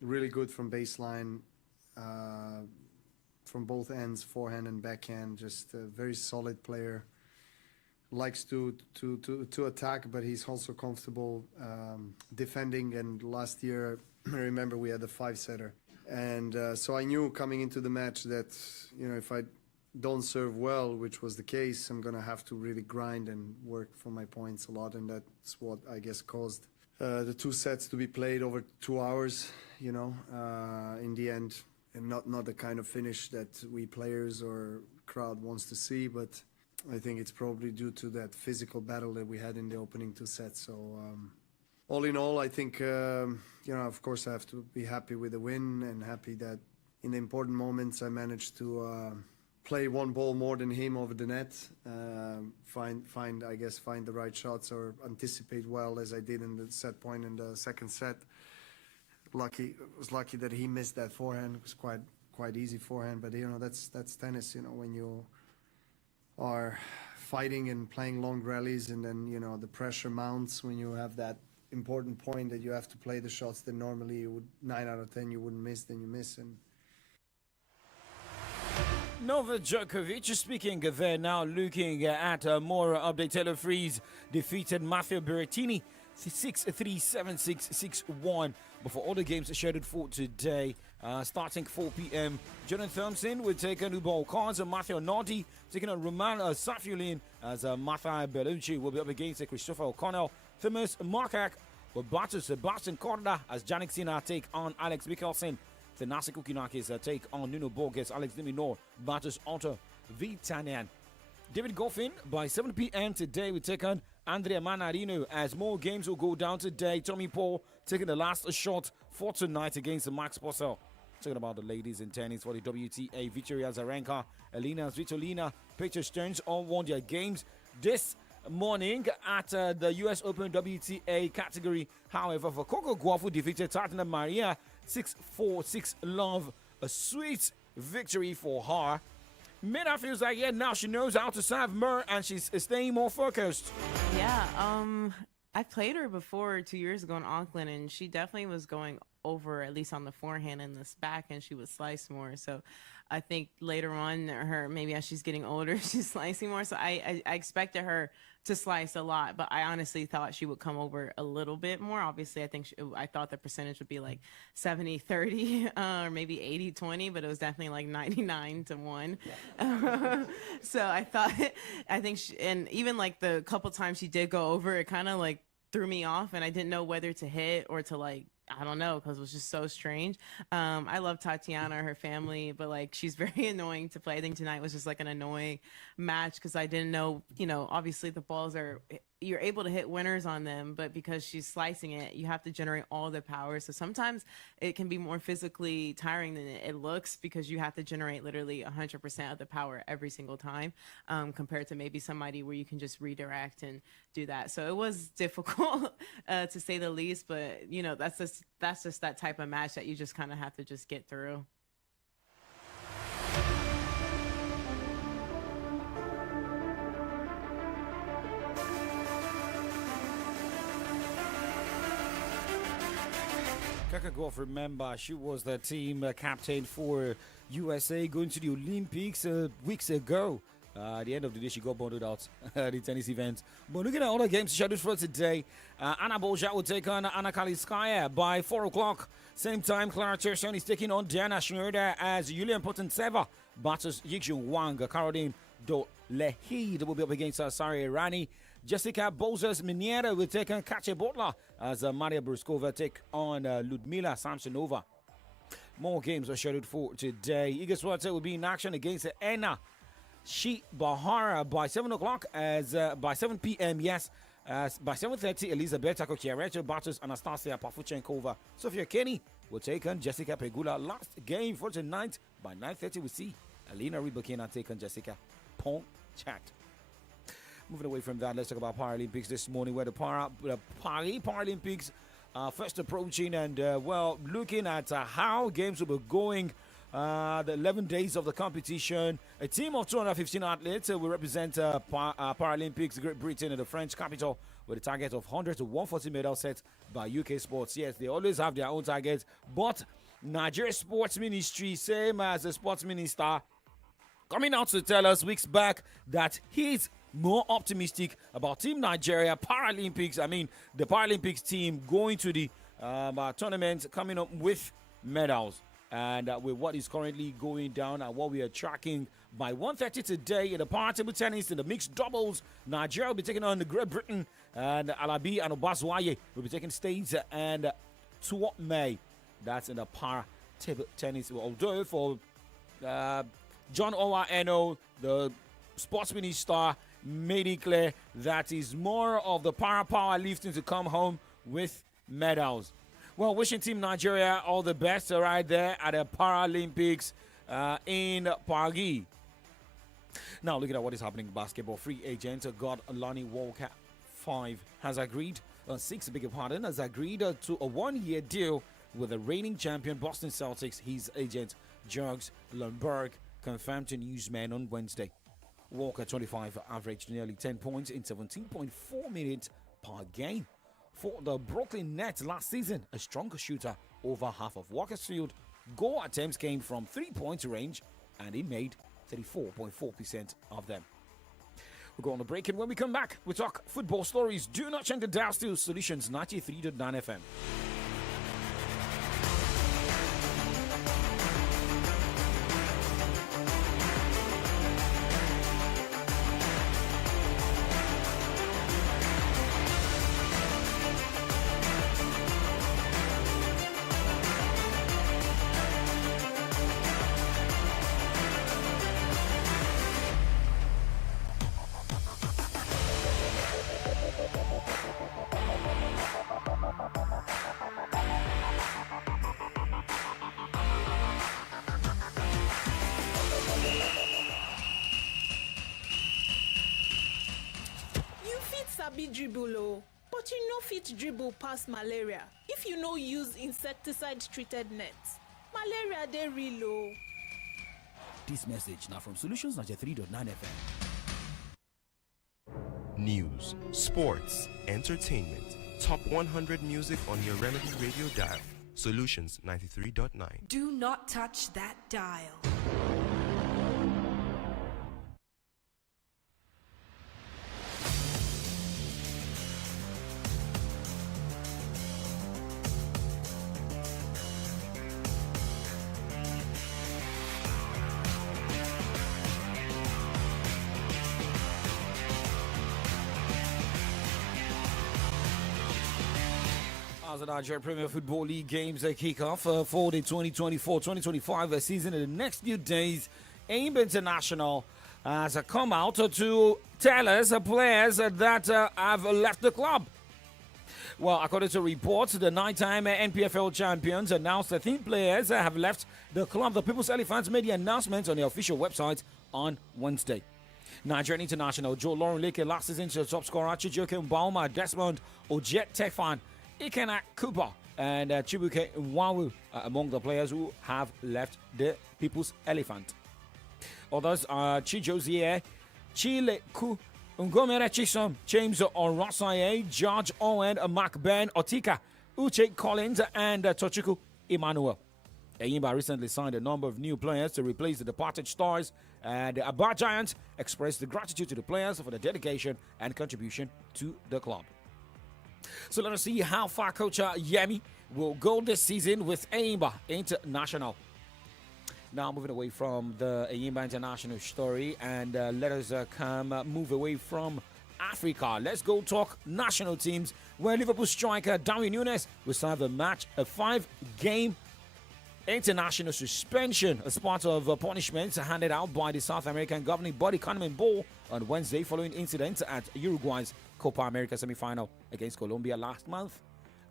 Really good from baseline, from both ends, forehand and backhand. Just a very solid player. Likes to attack, but he's also comfortable defending. And last year, I remember we had a 5-setter, and so I knew coming into the match that if I don't serve well, which was the case, I'm gonna have to really grind and work for my points a lot, and that's what I guess caused the 2 sets to be played over 2 hours. In the end, and not the kind of finish that we players or crowd wants to see, but I think it's probably due to that physical battle that we had in the opening 2 sets. So all in all, I think of course I have to be happy with the win and happy that in the important moments I managed to play 1 ball more than him over the net, find the right shots or anticipate well as I did in the set point in the second set. Was lucky that he missed that forehand. It was quite easy forehand, but that's tennis. When you are fighting and playing long rallies, and then the pressure mounts when you have that important point that you have to play the shots that normally you would 9 out of 10 you wouldn't miss, then you miss. And Novak Djokovic speaking there now, looking at more update. Taylor Fries defeated Matteo Berrettini 6-3, 7-6, 6-1. Before all the games are scheduled for today, starting 4 p.m. Jordan Thompson will take on Ubo Cards, and Matteo Nardi taking on Roman Safulin, as Matteo Bellucci will be up against Christopher O'Connell. Thomas Markak will battle Sebastian Corda, as Jannik Sinner take on Alex Mikkelsen. Thanasi Kukinakis take on Nuno Borges. Alex de Minaur battles Otto Vitanian. David Goffin by 7 p.m. today will take on Andrea Manarino, as more games will go down today. Tommy Paul taking the last shot for tonight against Max Purcell. Talking about the ladies in tennis for the WTA, Victoria Azarenka, Elina Svitolina, Peter Stearns all won their games this morning at the US Open WTA category. However, for Coco Gauff, who defeated Tatiana Maria 6-4, 6-love, a sweet victory for her. Mina feels like, now she knows how to serve more, and she's staying more focused. Yeah, I played her before 2 years ago in Auckland, and she definitely was going over, at least on the forehand and the back, and she would slice more. So I think later on, maybe as she's getting older, she's slicing more. So I expected her to slice a lot, but I honestly thought she would come over a little bit more. Obviously, I thought the percentage would be like 70-30 or maybe 80-20, but it was definitely like 99-1. Yeah. So I think and even like the couple times she did go over, it kind of like threw me off, and I didn't know whether to hit or to I don't know, because it was just so strange. I love Tatiana, her family, but she's very annoying to play. I think tonight was just an annoying match because I didn't know, obviously the balls you're able to hit winners on them, but because she's slicing it, you have to generate all the power. So sometimes it can be more physically tiring than it looks, because you have to generate literally 100% of the power every single time, compared to maybe somebody where you can just redirect and do that. So it was difficult to say the least, but that's just that type of match that you just kind of have to just get through. Kaka Gauff, remember, she was the team captain for USA going to the Olympics weeks ago. At the end of the day, she got bundled out the tennis event. But looking at other games scheduled for today, Anna Bolsha will take on Anna Kaliskaya by 4 o'clock. Same time, Clara Terson is taking on Diana Schneider as Yulian Potentseva battles Yixun Wang. Caroline Dolehid will be up against Sari Irani. Jessica Bozes-Miniera will take on Katya Butler as Maria Bruskova take on Ludmila Samsonova. More games are scheduled for today. Iga Swiatek will be in action against Anna Shibahara by 7 o'clock, as by 7 p.m. Yes, by 7:30, Elizabeth Kokiareto battles Anastasia Pafuchenkova. Sofia Kenny will take on Jessica Pegula. Last game for tonight by 9:30, we see Alina Rybakina take on Jessica Ponchak. Moving away from that, let's talk about Paralympics this morning, where the Paris Paralympics first approaching, and looking at how games will be going the 11 days of the competition. A team of 215 athletes will represent Paralympics Great Britain in the French capital with a target of 100 to 140 medals set by UK Sports. Yes, they always have their own targets, but Nigeria Sports Ministry, same as the sports minister, coming out to tell us weeks back that he's more optimistic about Team Nigeria Paralympics. I mean, the Paralympics team going to the tournament, coming up with medals. And with what is currently going down and what we are tracking, by 1:30 today in the power table tennis in the mixed doubles, Nigeria will be taking on the Great Britain, and Alabi and Obaswaye will be taking stage and 2 May. That's in the power table tennis. Although for John Owa Eno, the sports minister, made it clear that is more of the powerlifting to come home with medals. Well, wishing Team Nigeria all the best right there at the Paralympics in Paris. Now, looking at what is happening in basketball, free agent God Lonnie Walker 5 has agreed, has agreed to a 1-year deal with the reigning champion Boston Celtics. His agent, Jugs Lundberg, confirmed to newsmen on Wednesday. Walker, 25, averaged nearly 10 points in 17.4 minutes per game. For the Brooklyn Nets last season, a stronger shooter, over half of Walker's field goal attempts came from 3-point range, and he made 34.4% of them. We'll go on the break, and when we come back, we talk football stories. Do not change the dial, still Solutions 93.9 FM. sabi dribble o, but you no fit dribble pass malaria if you no use insecticide treated nets. Malaria dey real o. This message now from Solutions 93.9 FM. News, sports, entertainment, top 100 music on your Remedy radio dial. Solutions 93.9. Do not touch that dial. As the Nigeria Premier Football League games kick off for the 2024-2025 season in the next few days, AIM International has come out to tell us players that have left the club. Well, according to reports, the 9-time NPFL champions announced 13 players have left the club. The People's Elephants made the announcement on their official website on Wednesday. Nigerian international Joe Lauren Lake, last season's top scorer, Chijoke Mbauma, Desmond Ojet Tefan, Ikena Cooper, and Chibuke Nwawu among the players who have left the People's Elephant. Others are Chijozie, Chile Ku, Ngomere Chisom, James Orosaye, George Owen, Mark Ben Otika, Uche Collins, and Tochukwu Emmanuel. Eyimba recently signed a number of new players to replace the departed stars, and the Aba Giants expressed gratitude to the players for the dedication and contribution to the club. So let us see how far Coach Yemi will go this season with Eyimba International. Now moving away from the Eyimba International story, and let us move away from Africa. Let's go talk national teams, where Liverpool striker Darwin Núñez will serve a 5-game international suspension as part of punishments handed out by the South American governing body CONMEBOL on Wednesday following incidents at Uruguay's Copa America semi-final against Colombia last month.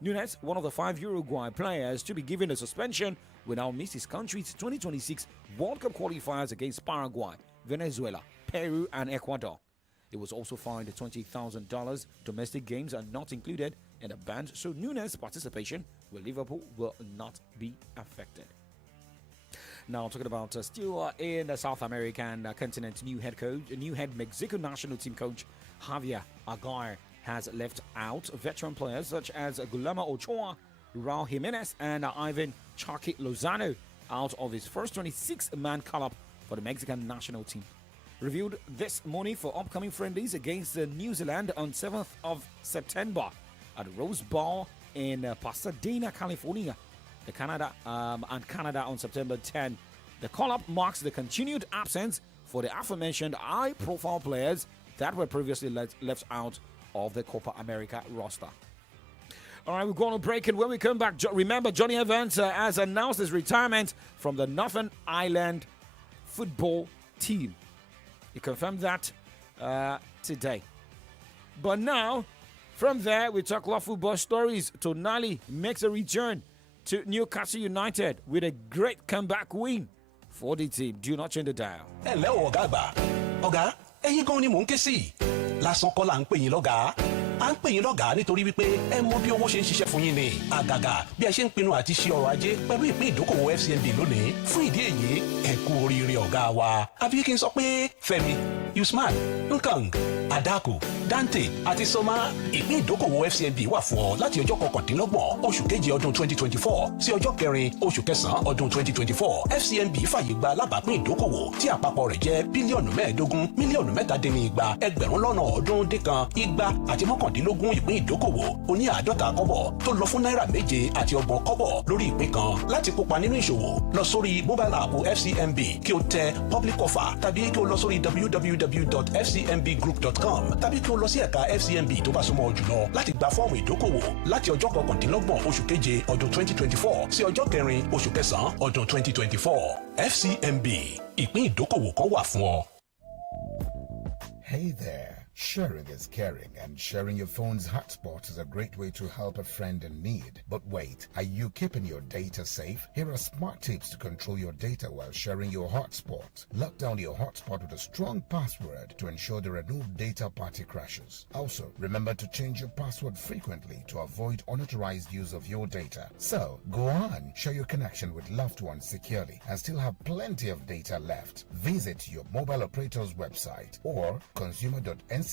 Núñez, one of the 5 Uruguay players to be given a suspension, will now miss his country's 2026 World Cup qualifiers against Paraguay, Venezuela, Peru, and Ecuador. It was also fined $20,000. Domestic games are not included in the ban, so Núñez's participation with Liverpool will not be affected. Now, talking about still in the South American continent, new head Mexico national team coach Javier Aguirre has left out veteran players such as Guillermo Ochoa, Raul Jimenez, and Ivan Chucky Lozano out of his first 26-man call-up for the Mexican national team. Revealed this morning for upcoming friendlies against New Zealand on 7th of September at Rose Bowl in Pasadena, California. Canada on September 10. The call-up marks the continued absence for the aforementioned high-profile players that were previously left out of the Copa America roster. All right, we're going to break, and when we come back, remember Johnny Evans has announced his retirement from the Northern Ireland football team. He confirmed that today. But now, from there, we talk about football stories. Tonali makes a return to Newcastle United with a great comeback win for the team. Do not change the dial. Hello, ọ̀gá àgbà. Ọ̀gá, ẹ̀yin gan ni mò ń ké sí. Lásán kọ́ là ń pè yín lọ́gàá. À ń pè yín lọ́gàá nítorí wípé ẹ mọ bí owó ṣe ń ṣiṣẹ́ fún yín ni. Àgàgà bí ẹ ṣe ń pinnu àti ṣe ọrọ̀ ajé pẹ̀lú ìpín ìdókòwò FCMB lónìí. Fún ìdí èyí, ẹ kú oríire ọ̀gá wa. Àbí kí n sọ pé Fẹ́mi, Usman, Nkang, Adako, Dante àti Soma ìpín ìdókòwò FCMB wà fún ọ láti ọjọ́ 29 oṣù keje ọdún 2024 sí ọjọ́ 4 oṣù kẹsàn-án ọdún 2024. FCMB fàyè gba alábàápín ìdókòwò tí àpapọ̀ rẹ̀ jẹ́ bílíọ̀nù 15 mílíọ̀nù 7.2 ẹgbẹ̀rún lọ́nà ọ̀ọ́dúnrún dín kan igba àti mọ́kàndínlógún ìpín ìdókòwò oní 50 kọ́bọ̀ tó lọ fún náírà 7 àti 30 kọ́bọ̀ lórí ìpín kan. Láti kópa nínú ìṣòwò lọ sórí mobile app FCMB kí o tẹ public offer tàbí kí o lọ sórí www.fcmbgroup.com tàbí kí o lọ sí ẹ̀ka FCMB tó bá súnmọ́ jùlọ láti gba fọ́ọ̀mù ìdókòwò láti ọjọ́ 29 oṣù keje ọdún 2024 sí ọjọ́ 4 oṣù kẹsàn-án ọdún 2024. FCMB ìpín ìdókòwò kan wà fún ọ. Hey there. Sharing is caring, and sharing your phone's hotspot is a great way to help a friend in need. But wait, are you keeping your data safe? Here are smart tips to control your data while sharing your hotspot. Lock down your hotspot with a strong password to ensure there are no data party crashes. Also, remember to change your password frequently to avoid unauthorized use of your data. So, go on, share your connection with loved ones securely and still have plenty of data left. Visit your mobile operator's website or consumer.ncc.gov.ng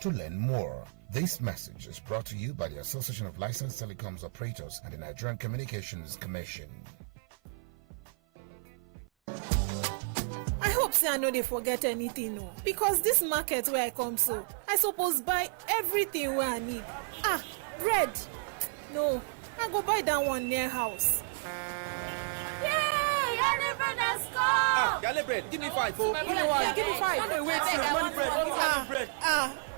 to learn more. This message is brought to you by the Association of Licensed Telecoms Operators and the Nigerian Communications Commission. I hope say I no dey forget anything no, because this market where I come so, I suppose buy everything where I need. Bread. No, I go buy that one near house. Yay! Yale bread has scored! Yale bread, give me 5, oh. Give me 5.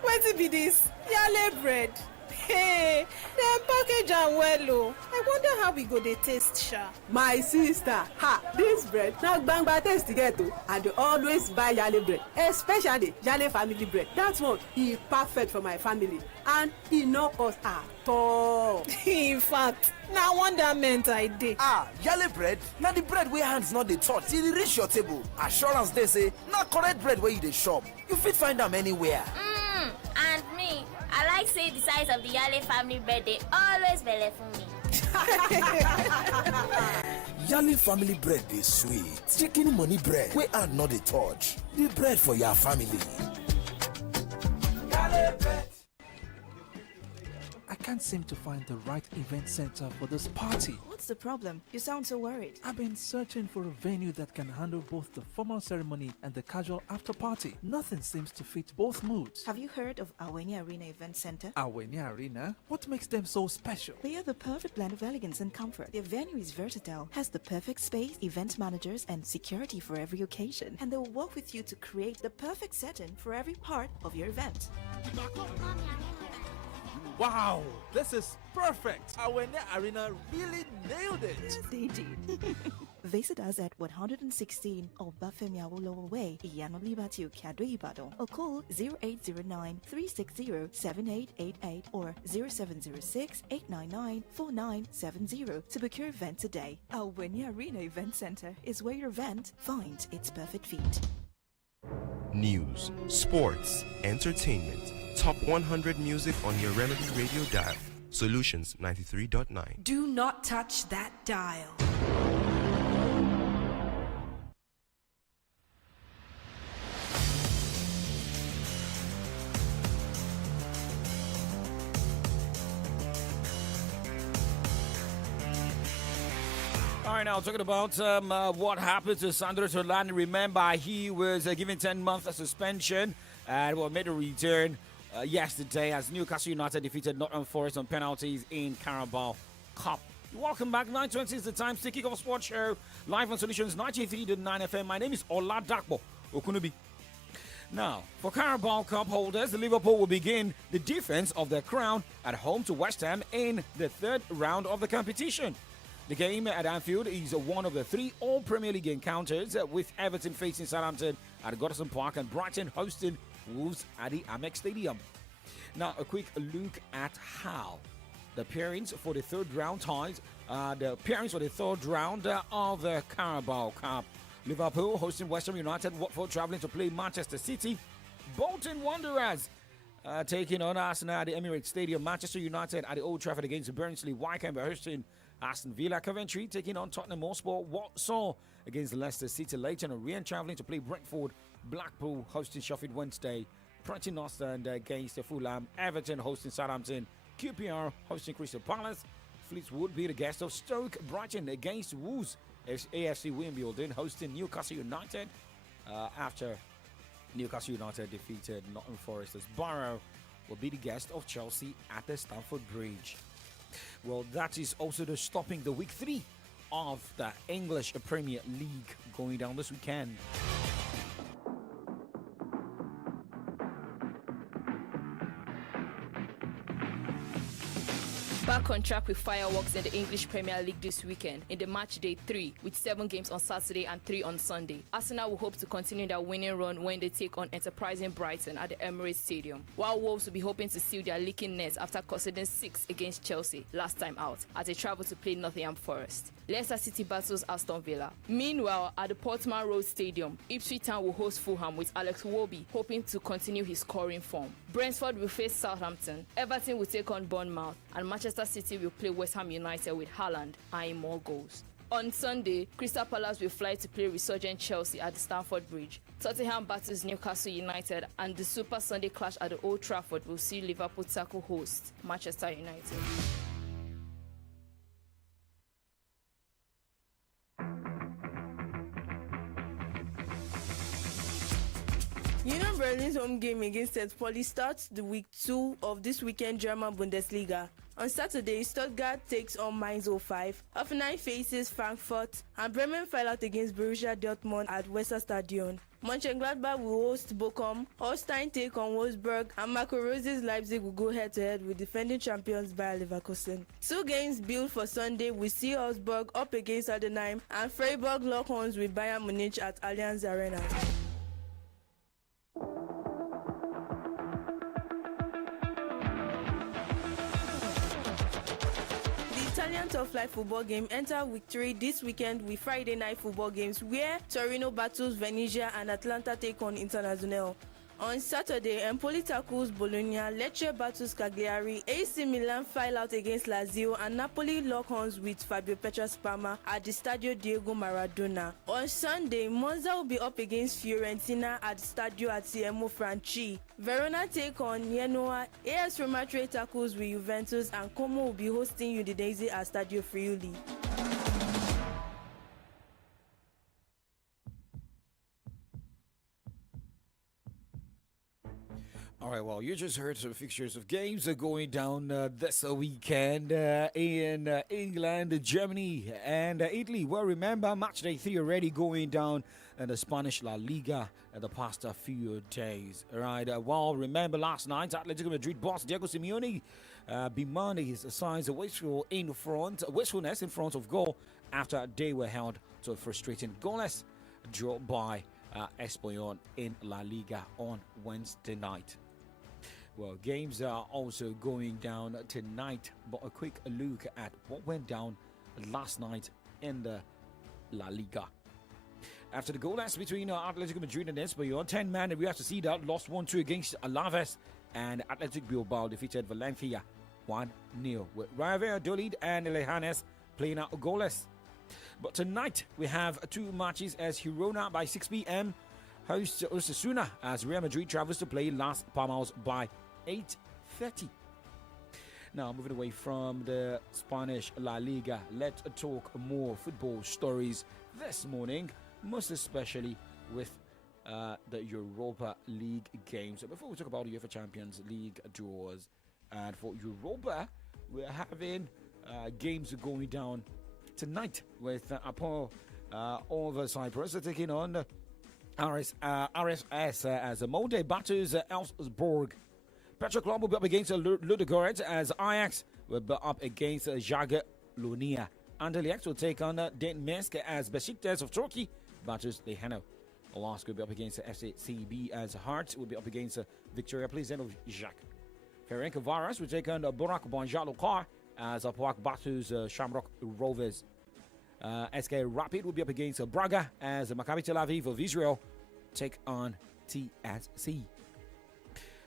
Wetin be this? Yale bread. Hey, dem package am well oh. I wonder how we go dey taste sha. My sister, this bread na gbangba taste get oh. I dey always buy Yale bread, especially Yale family bread. That one e perfect for my family and e no cost at all. In fact, na wonderment I dey. Yale bread na the bread wey hands no dey touch till e reach your table. Assurance dey say na correct bread wey you dey shop. You fit find am anywhere. And me, I like say the size of the Yale family bread they always belle for me. Yale family bread is sweet. Chicken money bread wey hand no dey touch. The bread for your family. Yale bread. I can't seem to find the right event center for this party. What's the problem? You sound so worried. I've been searching for a venue that can handle both the formal ceremony and the casual after party. Nothing seems to fit both moods. Have you heard of Awenia Arena Event Center? Awenia Arena? What makes them so special? They are the perfect blend of elegance and comfort. Their venue is versatile, has the perfect space, event managers, and security for every occasion. And they will work with you to create the perfect setting for every part of your event. Wow, this is perfect. Awenia Arena really nailed it. Yes, they did. Visit us at 116 Obafemi Awolowo Way, Iyano Liberty, Okado, Ibadan, or call 0809-360-7888 or 0706-899-4970 to book your event today. Awenia Arena Event Center is where your event finds its perfect fit. News, sports, entertainment. Top 100 music on your Remedy Radio dial. Solutions 93.9. Do not touch that dial. right, now talking about what happened to Sandro Tonali. Remember, he was given 10 months suspension and made a return yesterday as Newcastle United defeated Nottingham Forest on penalties in Carabao Cup. Welcome back. 9:20 is the time. Still Kick-Off Sports Show live on Solutions 93.9 FM. My name is Oladakbo Okunubi. Now, for Carabao Cup holders, Liverpool will begin the defense of their crown at home to West Ham in the third round of the competition. The game at Anfield is one of the 3 All-Premier League encounters, with Everton facing Southampton at Goodison Park and Brighton hosting Wolves at the Amex Stadium. Now, a quick look at how the pairings for the third round ties, of the Carabao Cup. Liverpool hosting West Ham United, Watford travelling to play Manchester City, Bolton Wanderers taking on Arsenal at the Emirates Stadium, Manchester United at the Old Trafford against Burnley, Wycombe hosting Aston Villa, Coventry taking on Tottenham Hotspur, Walsall against Leicester City, Leighton Orient travelling to play Brentford, Blackpool hosting Sheffield Wednesday, Preston North End against Fulham, Everton hosting Southampton, QPR hosting Crystal Palace, Fleetwood be the guest of Stoke, Brighton against Wolves, AFC Wimbledon hosting Newcastle United after Newcastle United defeated Nottingham Forest, as Borough will be the guest of Chelsea at the Stamford Bridge. Well, that is also the stopping the week 3 of the English Premier League going down this weekend. Back on track with fireworks in the English Premier League this weekend in the match day 3 with 7 games on Saturday and 3 on Sunday. Arsenal will hope to continue their winning run when they take on enterprising Brighton at the Emirates Stadium, while Wolves will be hoping to seal their leaking nets after conceding 6 against Chelsea last time out as they travel to play Nottingham Forest. Leicester City battles Aston Villa. Meanwhile, at the Portman Road Stadium, Ipswich Town will host Fulham with Alex Iwobi hoping to continue his scoring form. Brentford will face Southampton, Everton will take on Bournemouth, and Manchester City will play West Ham United with Haaland eyeing more goals. On Sunday, Crystal Palace will fly to play resurgent Chelsea at the Stamford Bridge. Tottenham battles Newcastle United, and the Super Sunday clash at the Old Trafford will see Liverpool tackle host Manchester United. Union Berlin's home game against St. Pauli starts the week 2 of this weekend German Bundesliga. On Saturday, Stuttgart takes on Mainz 05, Hoffenheim faces Frankfurt, and Bremen file out against Borussia Dortmund at Weserstadion. Mönchengladbach will host Bochum, Holstein take on Wolfsburg, and Marco Rose's Leipzig will go head-to-head with defending champions Bayer Leverkusen. 2 games billed for Sunday will see Augsburg up against Heidenheim and Freiburg lock horns with Bayern Munich at Allianz Arena. Italian top flight football game enter week 3 this weekend with Friday night football games where Torino battles Venezia and Atlanta take on Internazionale. On Saturday, Empoli tackles Bologna, Lecce battles Cagliari, AC Milan file out against Lazio, and Napoli lock horns with Fabio Petra's Parma at the Stadio Diego Maradona. On Sunday, Monza will be up against Fiorentina at Stadio Aziemo Franchi. Verona take on Genoa, AS Roma trade tackles with Juventus, and Como will be hosting Udinese at Stadio Friuli. All right, well, you just heard some fixtures of games are going down this weekend in England, Germany, and Italy. Well, remember, match day 3 already going down in the Spanish La Liga in the past few days. All right, well, remember last night, Atletico Madrid boss Diego Simeone bemoaned his signs of wastefulness in front of goal after they were held to a frustrating goalless draw by Espanyol in La Liga on Wednesday night. Well, games are also going down tonight, but a quick look at what went down last night in the La Liga. After the goalless between Atletico Madrid and Espanyol, 10 man we have to see that lost 1-2 against Alaves, and Athletic Bilbao defeated Valencia 1-0 with Rayo Vallecano and Leganés playing out goalless. But tonight we have 2 matches as Girona by 6 p.m. hosts Osasuna as Real Madrid travels to play Las Palmas by 8:30. Now, moving away from the Spanish La Liga, let's talk more football stories this morning, most especially with the Europa League games. Before we talk about the UEFA Champions League draws, and for Europa, we're having games going down tonight with Apollo over Cyprus taking on RSS as Molde batters Elsborg. Petra Club will be up against Ludogorets as Ajax will be up against Jagiellonia. Anderlecht will take on Denmesk as Besiktas of Turkey batters Lehano. Lask will be up against FCB as Hearts will be up against Victoria Pleasant of Jacques. Ferencvaros will take on Burak Banjarlukar as Park batters Shamrock Rovers. SK Rapid will be up against Braga as Maccabi Tel Aviv of Israel take on TSC.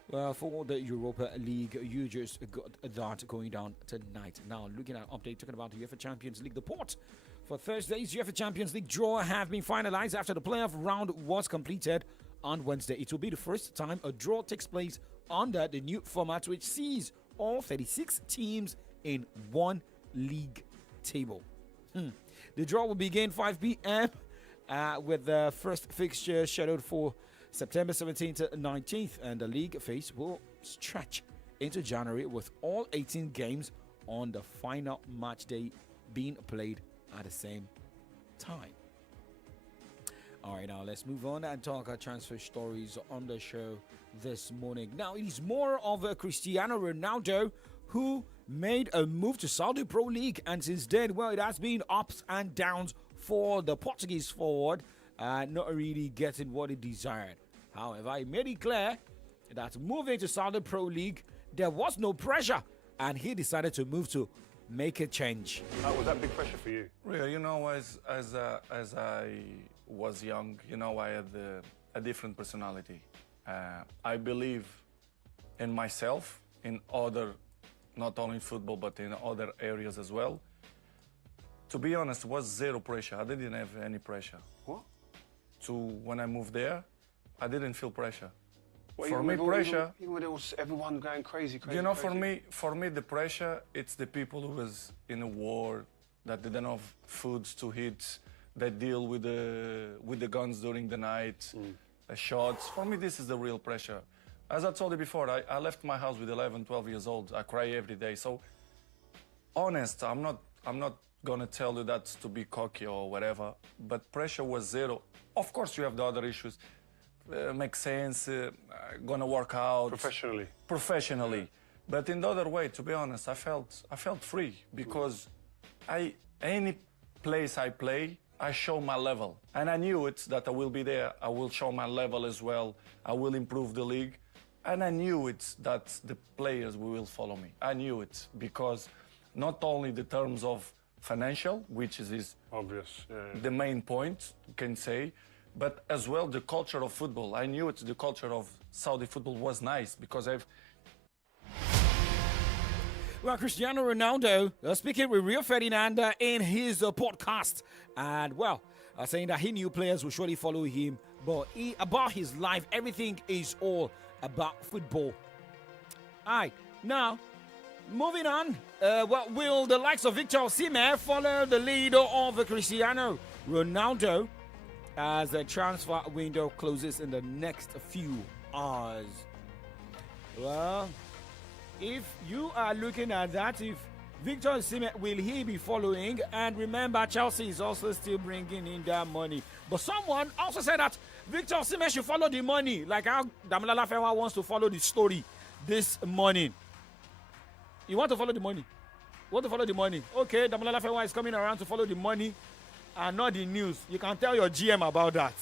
Well, for the Europa League, you just got that going down tonight. Now, looking at update, talking about the UEFA Champions League, the port for Thursday's UEFA Champions League draw have been finalized after the playoff round was completed on Wednesday. It will be the first time a draw takes place under the new format, which sees all 36 teams in one league table. The draw will begin 5 p.m. With the first fixture scheduled for September 17th to 19th, and the league phase will stretch into January with all 18 games on the final match day being played at the same time. All right, now let's move on and talk transfer stories on the show this morning. Now, it is more of a Cristiano Ronaldo who made a move to Saudi Pro League, and since then, well, it has been ups and downs for the Portuguese forward, not really getting what he desired. However, he made it clear that moving to Saudi Pro League, there was no pressure, and he decided to move to make a change. Was that big pressure for you? Really, as I was young, I had a different personality. I believe in myself, in other, not only in football, but in other areas as well. To be honest, it was zero pressure. I didn't have any pressure. What? When I moved there, I didn't feel pressure. What, for me, pressure. Even with everyone going crazy. For me, the pressure, it's the people who was in a war, that didn't have foods to eat, that deal with the guns during the night, shots. For me, this is the real pressure. As I told you before, I left my house with 11, 12 years old. I cry every day. So, honest, I'm not gonna tell you that to be cocky or whatever, but pressure was zero. Of course, you have the other issues. Make sense, gonna work out. Professionally. But in the other way, to be honest, I felt free because any place I play, I show my level. And I knew it that I will be there. I will show my level as well. I will improve the league. And I knew it that the players will follow me. I knew it because not only the terms of financial, which is obvious, the main point, you can say, but as well the culture of football. I knew the culture of Saudi football was nice because Well, Cristiano Ronaldo speaking with Rio Ferdinand in his podcast, and saying that he knew players will surely follow him, but about his life, everything is all about football. All right, now moving on. Will the likes of Victor Osimhen follow the lead of Cristiano Ronaldo as the transfer window closes in the next few hours? Well, if you are looking at that, if Victor Osimhen, will he be following? And remember, Chelsea is also still bringing in their money. But someone also said that Victor Osimhen should follow the money, like how Damola LaFFY wants to follow the story this morning. You want to follow the money? You want to follow the money? Okay, Damola LaFFY is coming around to follow the money and not the news. You can tell your GM about that.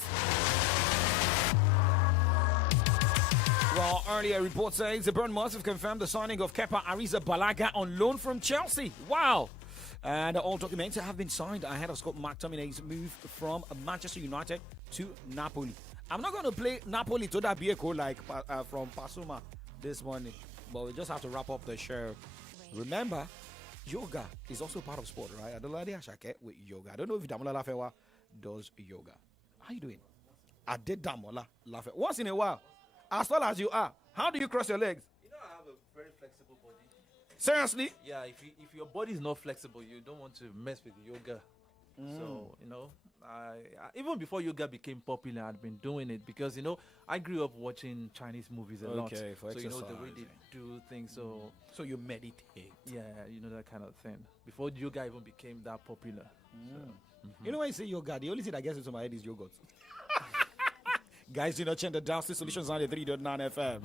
Well, earlier report says the Bournemouth have confirmed the signing of Kepa Arrizabalaga on loan from Chelsea. Wow! And all documents have been signed ahead of Scott McTominay's move from Manchester United to Napoli. I'm not going to play Napoli to that vehicle like from Pasuma this morning, but we just have to wrap up the show. Remember, yoga is also part of sport, right? Adolade Ashake with yoga. I don't know if Damola LaFFY does yoga. How you doing? I did Damola LaFFY once in a while. As tall as you are, how do you cross your legs? You know, I have a very flexible body. Seriously? Yeah, if your body is not flexible, you don't want to mess with yoga. So, I even before yoga became popular, I'd been doing it because, I grew up watching Chinese movies a lot. Okay, for so, the way they exercising. do things. So, So you meditate. yeah, that kind of thing. Before yoga even became that popular. So, You know when you say yoga, the only thing that gets into my head is yogurt. Guys, do not change the Downstairs Solutions 93.9 FM.